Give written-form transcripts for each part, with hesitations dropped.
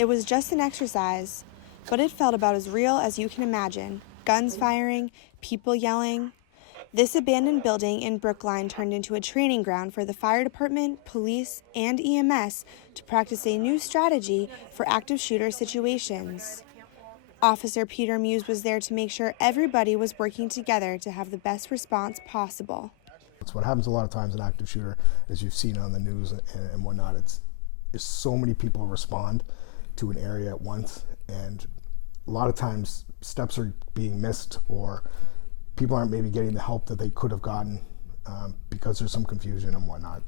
It was just an exercise, but it felt about as real as you can imagine. Guns firing, people yelling. This abandoned building in Brookline turned into a training ground for the fire department, police, and EMS to practice a new strategy for active shooter situations. Officer Peter Muse was there to make sure everybody was working together to have the best response possible. It's what happens a lot of times in active shooter, as you've seen on the news and whatnot. It's so many people respond to an area at once, and a lot of times steps are being missed, or people aren't maybe getting the help that they could have gotten because there's some confusion and whatnot.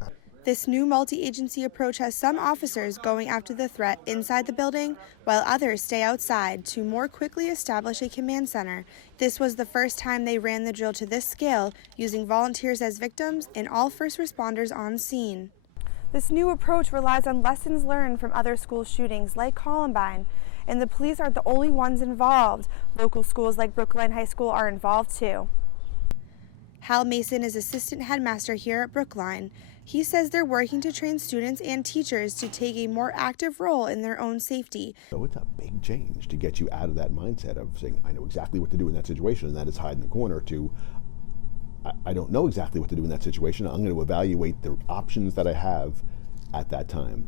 This new multi-agency approach has some officers going after the threat inside the building, while others stay outside to more quickly establish a command center. This was the first time they ran the drill to this scale, using volunteers as victims and all first responders on scene. This new approach relies on lessons learned from other school shootings like Columbine, and the police aren't the only ones involved. Local schools like Brookline High School are involved too. Hal Mason is assistant headmaster here at Brookline. He says they're working to train students and teachers to take a more active role in their own safety. So it's a big change to get you out of that mindset of saying, I know exactly what to do in that situation, and that is hide in the corner, to I don't know exactly what to do in that situation. I'm going to evaluate the options that I have at that time.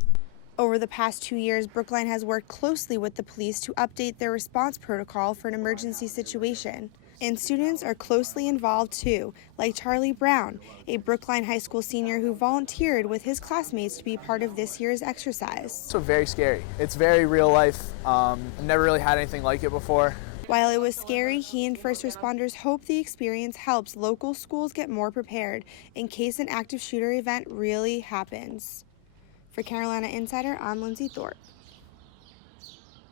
Over the past 2 years, Brookline has worked closely with the police to update their response protocol for an emergency situation. And students are closely involved too, like Charlie Brown, a Brookline High School senior who volunteered with his classmates to be part of this year's exercise. So very scary. It's very real life. I've never really had anything like it before. While it was scary, he and first responders hope the experience helps local schools get more prepared in case an active shooter event really happens. For Carolina Insider, I'm Lindsay Thorpe.